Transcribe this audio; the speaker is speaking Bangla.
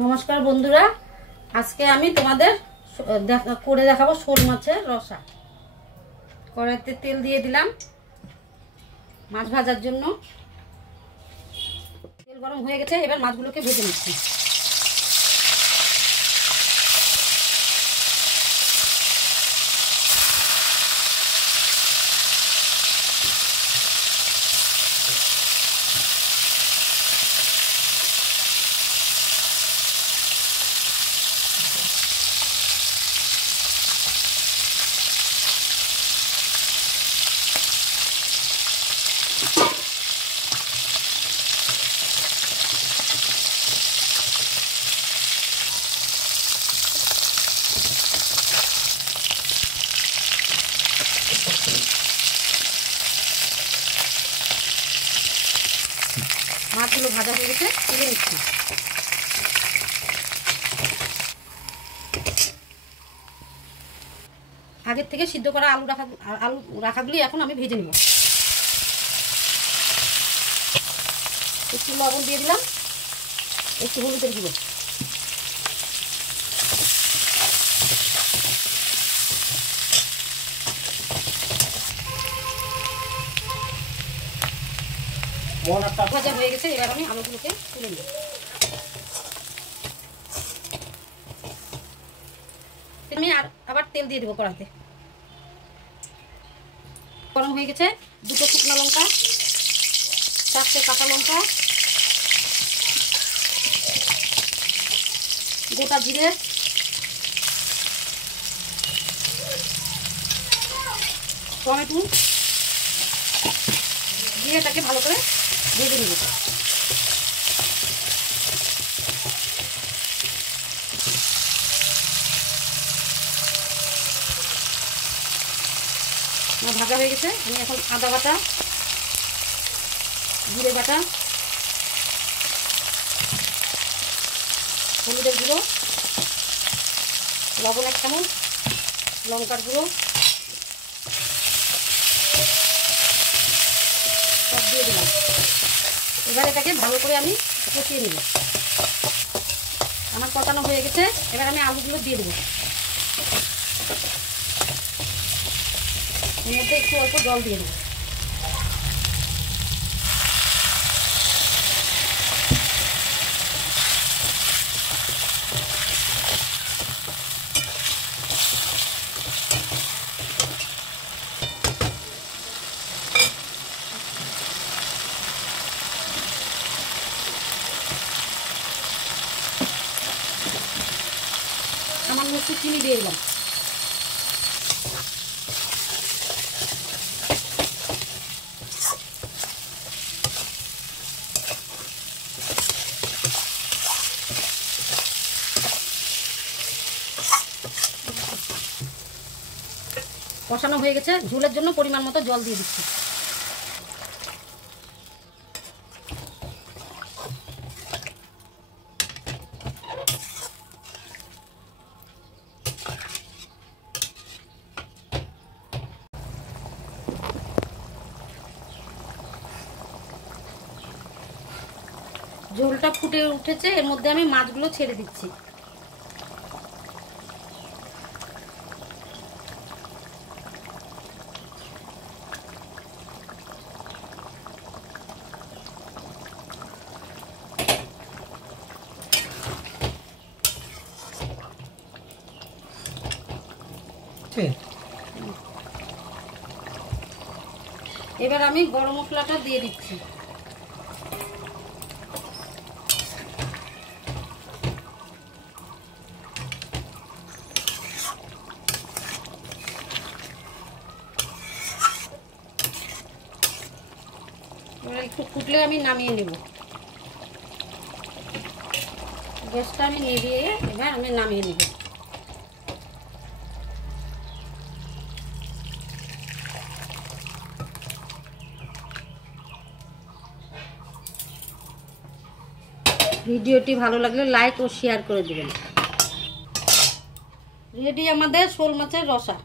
নমস্কার বন্ধুরা, আজকে আমি তোমাদের করে দেখাবো শোল মাছের রসা। কড়াইতে তেল দিয়ে দিলাম মাছ ভাজার জন্য। তেল গরম হয়ে গেছে, এবার মাছগুলোকে ভেজে নিচ্ছি। মাছগুলো ভাজা হয়ে গেছে, তুলে নিচ্ছি। আগের থেকে সিদ্ধ করা আলু রাখাগুলি এখন আমি ভেজে নেব। একটু লবণ দিয়ে দিলাম, একটু হলুদের গুঁড়ো, ভাজা হয়ে গেছে। এবার আমি আলুগুলোকে তুলে নেব। আমি আবার তেল দিয়ে দেবো কড়াইতে। গরম হয়ে গেছে। দুটো শুকনো লঙ্কা, 4টে কাঁচা লঙ্কা, গোটা জিরে, টমেটো দিয়ে এটাকে ভালো করে ভেজে নেব। ভাজা হয়ে গেছে। আমি এখন আদা বাটা, জিরে বাটা, হলুদের গুঁড়ো, লবণ 1 চামচ, লঙ্কার গুঁড়ো সব দিয়ে দিলাম। এবার এটাকে ভালো করে আমি কষিয়ে নেব। আমার কষানো হয়ে গেছে। এবার আমি আলুগুলো দিয়ে দেবো। এর মধ্যে একটু অল্প জল দিয়ে দেবো। সামান্য একটু চিনি দিয়ে দিলাম। কষানো হয়ে গেছে। ঝোলের জন্য পরিমাণ মতো জল দিয়ে দিচ্ছি। ঝোলটা ফুটে উঠেছে, এর মধ্যে আমি মাছগুলো ছেড়ে দিচ্ছি। এবার আমি গরম মশলাটা দিয়ে দিচ্ছি। এবার একটু ফুটলে আমি নামিয়ে নেব। গ্যাসটা আমি নিভিয়ে এবার আমি নামিয়ে নেব। ভিডিওটি ভালো লাগলে লাইক ও শেয়ার করে দেবেন। রেডি আমাদের শোল মাছের রসা।